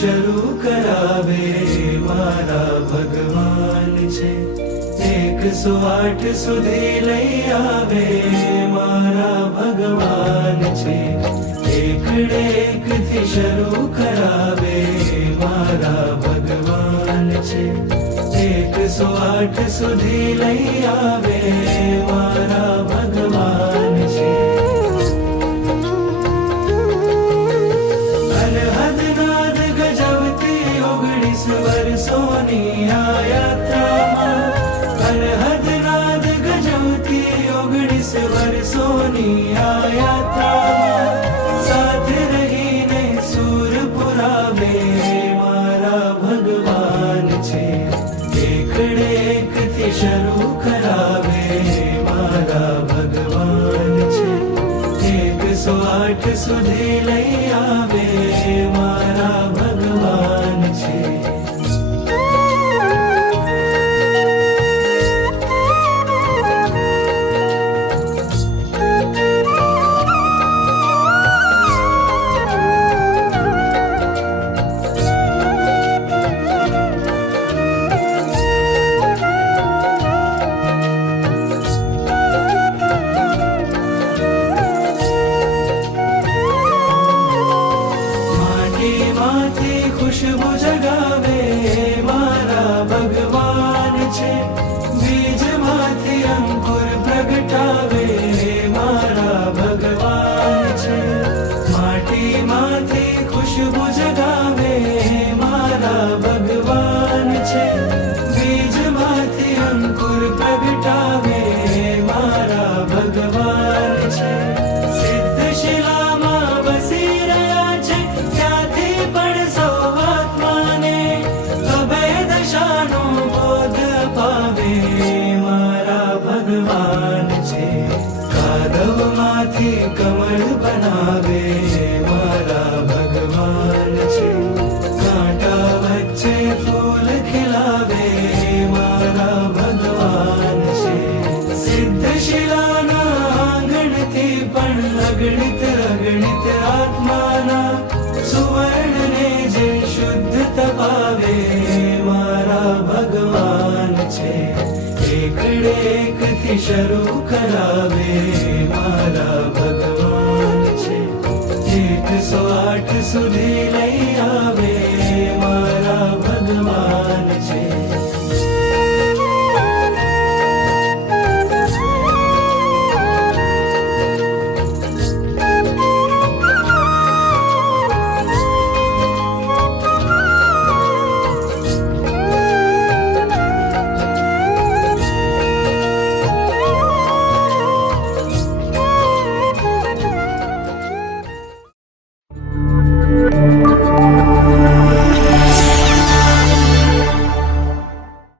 શરૂ કરાવે મારા ભગવાન છે. 108 સુધી લઈ આવે મારા ભગવાન છે. એકડે એકથી શરૂ કરાવે મારા ભગવાન છે. 108 સુધી લઈ આવે મારા ભગવાન છે. અનહદ નાદ ગજવતી 19 વર્ષોની આ યાત્રામાં, અનહદ નાદ ગજવતી 19 વર્ષોની આ યાત્રામાં, સાથે રહીને સૂર પુરાવે મારા ભગવાન છે. એકડે એકથી શરૂ કરાવે મારા ભગવાન છે. 108 સુધી લઈ આવે મારા ભગવાન છે. માટી ખુશબુ જગાવે મારા ભગવાન છે. બીજમાંથી અંકુર પ્રગટાવે મારા ભગવાન છે. માટીમાંથી ખુશબુ જગાવે મારા ભગવાન છે. બીજમાંથી અંકુર પ્રગટાવે મારા ભગવાન છે. સિદ્ધ શિલામાં વસી રહ્યા છે, ત્યાંથી પણ સૌ આત્માને અભય દશાનો બોધ પાવે મારા ભગવાન છે. કાદવમાંથી કમળ બનાવે મારા ભગવાન છે. કાંટા વચ્ચે ફૂલ ખીલાવે મારા ભગવાન છે. સિદ્ધ શિલાના આંગણથી પણ અગણિત અગણિત આત્માના સુવર્ણને જે શુદ્ધ તપાવે મારા ભગવાન છે. એકડે એકથી શરૂ કરાવે મારા ભગવાન છે. 108 સુધી લઈ આવે